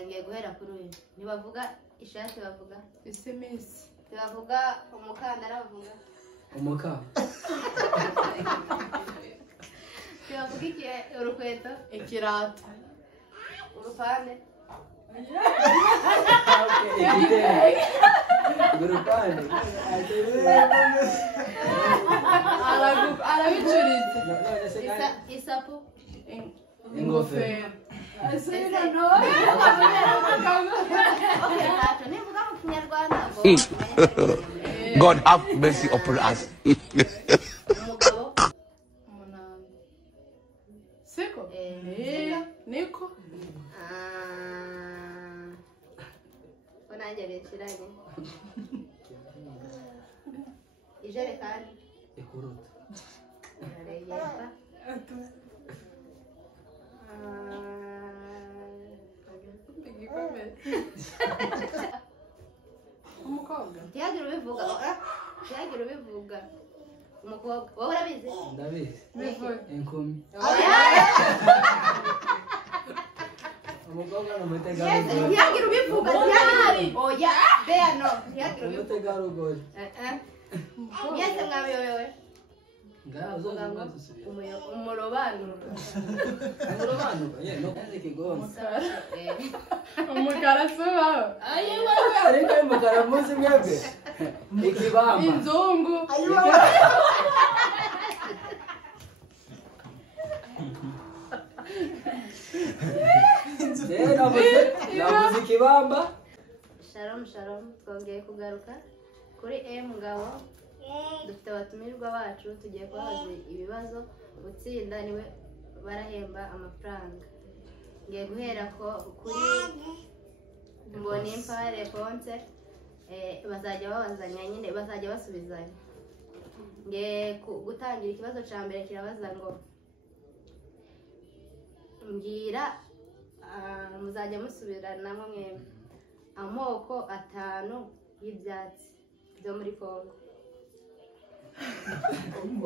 ngiye guhera kuri uyu ntibavuga ishati bavuga SMS bavuga umukandara bavuga umuka bavuga iki urukweto ikirato urupande urupande arabicuritse isapu ingofero God have mercy upon us. Siko? Niko? Ko nanjye bishiranye. Ijerekani. ikuruta. Areyeta. Umukobwa. Tiyagira ubivuga. Tiyagira ubivuga. Umukobwa. Wowe urabizi? Ndabizi. Bivuga. Inkumi. Umukobwa n'umutega. Tiyagira ubivuga. Tiyagira. Oya. Bea no. Tiyagira ubivuga. Umutega rugori. Yese mwabiyobewe. Ngazo z'umwazusubira. Umurobanuro. Umurobanuro. Ye no kandi kigongo. Umukara subaho. Ayiwa ariko umukara muzi mwebwe. Ikibamba. Inzungu. Navuze ikibamba. Shalom twongeye kugaruka kuri Ngabo dufite abatumirwa bacu tugiye kubaza ibibazo gutsinda niwe barahemba amafaranga ngiye guhera ko kuri Mbonimpa Reponse bazajya babazanya nyine bazajya basubizanya ngiye gutangira ikibazo cya mbere kirabaza ngo mbwira muzajya musubiranamo mwembi amoko 5 y'ibyatsi byo muri Kongo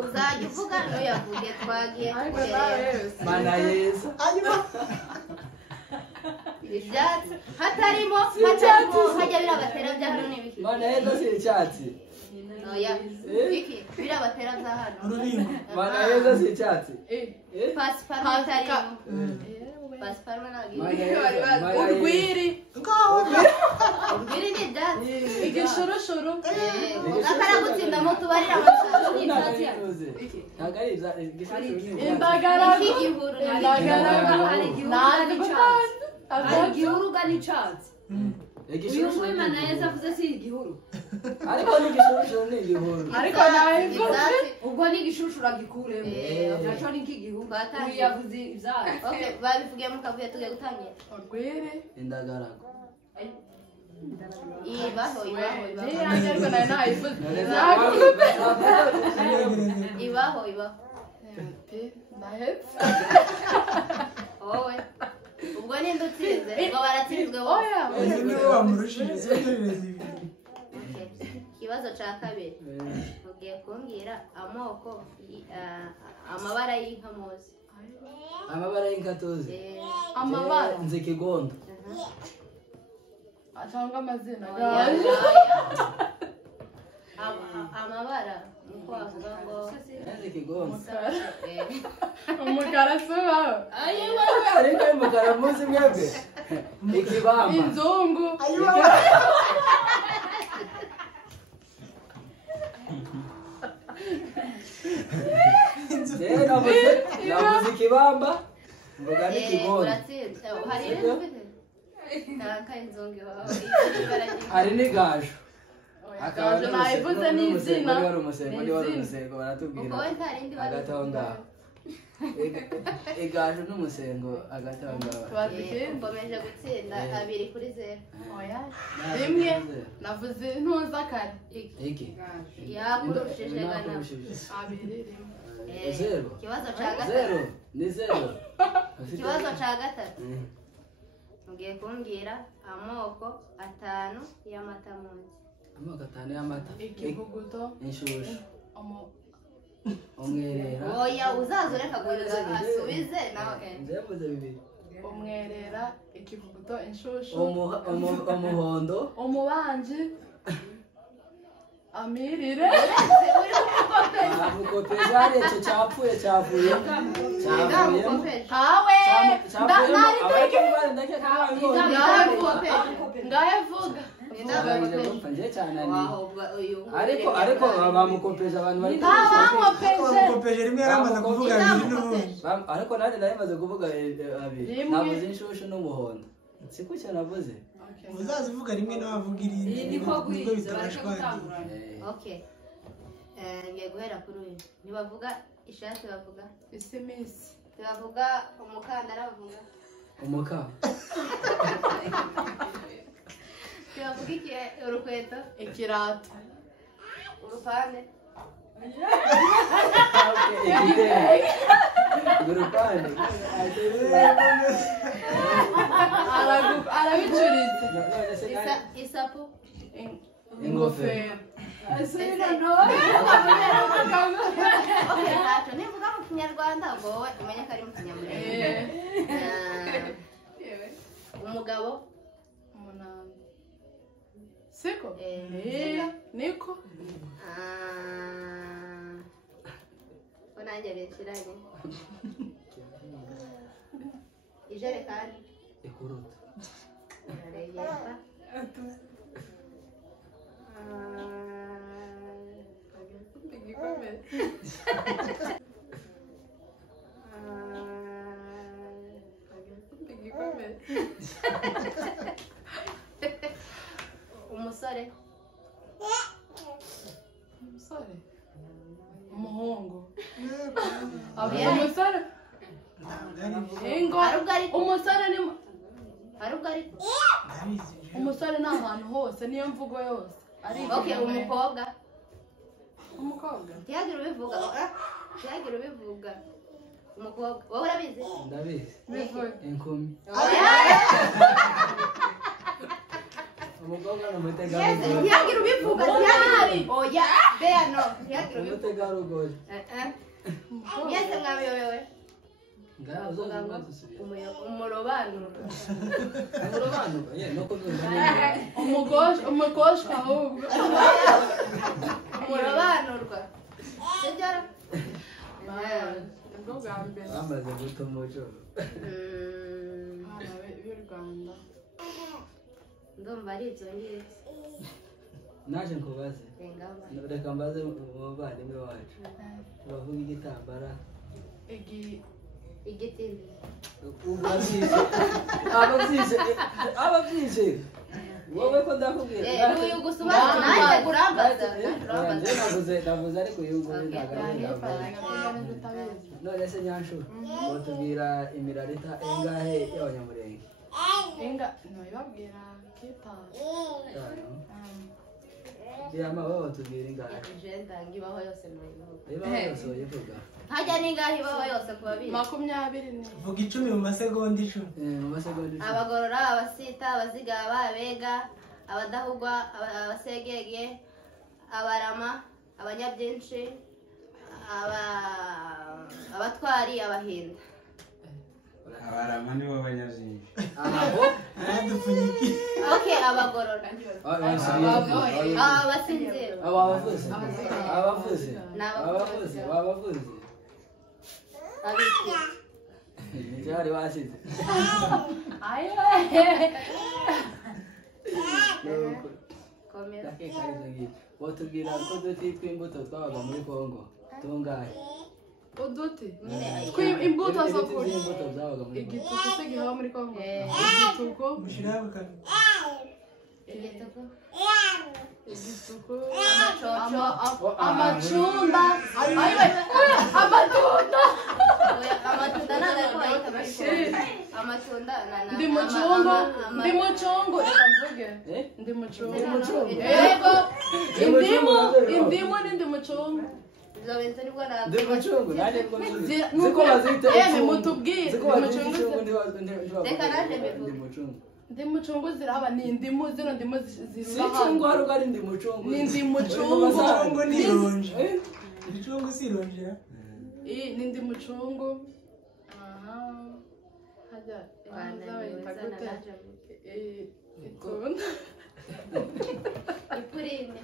uzajya uvuga n'uyavuge twagiye Mana Yesu ibyatsi hatarimo hajya birabatera bya hano n'ibiki Mana Yesu si icyatsi oya iki birabatera bya hano Mana Yesu si icyatsi pasiparume hatarimo pasiparume ntabwo Urwiri. urwiri ni ibyatsi Igishoroshoro. akaragutsinda mu tubarira amashusho n'ibyatsi ntabwo ari igishusho Indagara. igihuru igihuru gani icatsi uyu mwimana yeza avuze si igihuru ariko n'igishusho ni igihuru Ariko nabivuze. ubwo ni igishushu uragikuremo naco ni nk'igihuru uyu yavuze ivyari okay babivugiye mu kavuye tugiye gutangira Urwiri. indagarago ibaho Ariko nayo nayivuze. ibaho Ndahetse. wowe ubwo ninde utsinze ngo baratsinzwe wowe Oya. ikibazo cya kabiri ugiye kumbwira amoko amabara y'inka muzi amabara y'inka tuzi Amabara. nzi kigondo Atanga amazina. amabara nuko wavuga ngo nzi kigondo Umukara subaho. ayiwa ariko umukara muzi mwebwe ikibamba Inzungu. navuze ikibamba mvuga n'ikigondo uratsinze hari n'ibindi ntanka inzungu iwawe hari n'igaju Gaje nayivuze n'izina. wari umusengo baratubwira wowe nta rindi hagati aho ngaho igaju n'umusengo hagati aho ngaho ukomeje gutsinda 2-0 Oya. Rimwe. Navuze ntuza kare. iki yakurushije gana Abiri rimwe. zero ikibazo cya gatatu zero ni zero ikibazo cya gatatu ngiye kumbwira amoko 5 y'amata muzi amoko 5 y'amata Ikivuguto. inshushu umwerera oya uzaza ureka gusubize nawe nzavuze bibiri Umwerera. Ikivuguto. imbuto inshushu umuhondo umubanji amirire amukopeje aretse cyapfuye hawe ngahe vuga ariko bamukopeje abantu bari bamukopeje rimwe yaramaze kuvuga abiri n'ubundi ariko nanjye narimaze kuvuga abiri navuze inshushu n'umuhondo siko cyo navuze uzaza uvuga rimwe n'abavuga irindi niko gwiza barashobora okay ngiye guhera kuri uyu nibavuga ishati bavuga isimisi bavuga umukandara bavuga umukara bavuga iki urukweto ikirato urupande urupande arabicuritse isapu ingofero nivuga mu kinyarwanda ngo wowe umenye ko ari mu kinyamurenge umugabo umunani siko niko ko nanjye bishiranye ijerekani ikuruta araregeza igikomere igikomere umusore umuhungu umusore umusore ni umusore ni ahantu hose niyo mvugo yose okay umukobwa tiyagira ubivuga umukobwa wowe urabizi ndabizi bivuge inkumi umukobwa ni umutegarugori umutegarugori ubivuga ntiyari oya beya no tiyagira ubivuga umutegarugori mwese mwabiyobewe ngaho uzoza dusubira umurobanuro no kubyumva umugoshwa ahubwo umurobanurwa sibyo nibwo bwa mbere bamaze guta umuco abana b'u Rwanda ndumva ari ibyo ngibyo naje nkubaze reka mbaze umuvandimwe wacu bavuga igitambara igitindi ababyije wowe ko ndakubwira uyu gusobanura nanjye kurambaza navuze ariko uyu nguyu ntabwo none se nyanshu watubwira imirarita ingahe y'abanyamurenge ntibabwira kitanu yama wowe watubwira ingahe ibaho yose mu gihugu ibaho yose uyivuga hajya n'ingahe ibaho yose ku babizi 20 vuga 10 mu masegonda 10 mu masegonda 10 abagorora abasita abazigaba abega abadahugwa abasegege abarama abanyabyinshi abatwari abahinda abarama nibo banyazinji abo aradupfunyiki okay abagorora abasinzira abavuze abiki ntibyari basize komera watubwira ko duti tw'imbuto twabaga muri Kongo tungahe uduti nyine imbuto zo kuri imbuto zabaga muri Kongo igituku se gihaba muri Kongo igituku mushiraho kabiri igituku amacunda amatunda amatunda ndi mucungu reka mvuge ndi mucungu yego indimu ni ndi mucungu izo bintu nibwo ndi mucungu naje ko nuko bazita mutubwire ziko bazita reka naje mbivuge ndi mucungu ziraba ni indimu zino ndimu si cungu hari ugari ndi mucungu ni ndi mucungu mucungu ni ironji mucungu si ironji ni ndi mucungu aha hajya Itunda. Ipurine.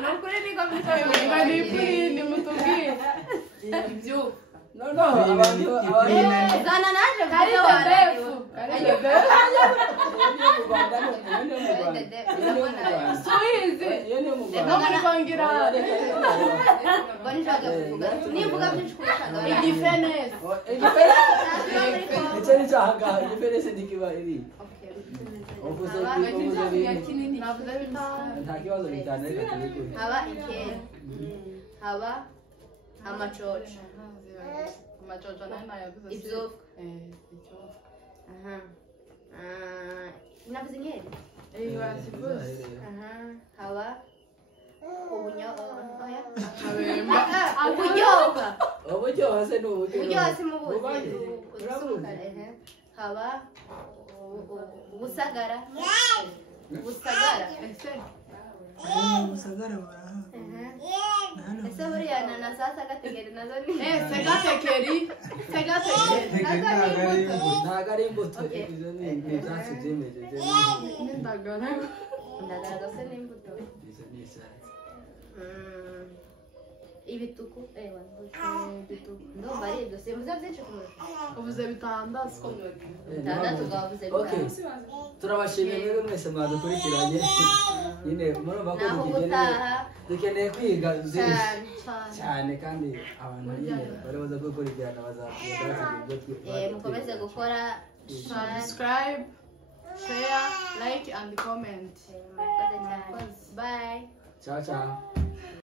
Nukuri niko mbisobanura ni ipurine mutubwire. Ibyo. No, abantu Zana naje Kari bebefu. Suizi. No muri kongira. Nivuga byinshi kurushaga. Igifenesi. icyo ni cyahaga igiferesi ndikiba iri Navuze bitanu. nta kibazo bitanu reka tubikure haba ikera haba amacoco Amacoco nayo nayavuze. ibyoka Ibyoka. aha navuze inkeri Wasivuze. aha haba Uburyoka. uburyoha se ni uburyoha si mu buzi Bubaye. haba ubusagara ubusagara Musagara baraha. ese buriya na sasa gategeri nazo ni Segatekeri. ntabwo ari imbuto izo ni ibyatsi byimejeje Ndagara. indagara zose ni imbuto izo ni icyatsi ibituku ndumva ari ibyo simvuze byinshi kumurusha Uvuze bitandatu. bitandatu bwavuze Okay. Turabashimiye rero mwese mwadukurikiranye nyine murumva ko naho gutaha dukeneye kwiga byinshi cyane cyane kandi abantu nyine bari buze gukurikirana mukomeze gukora Subscribe, share, like and comment. murakoze cyane bye ciao ciao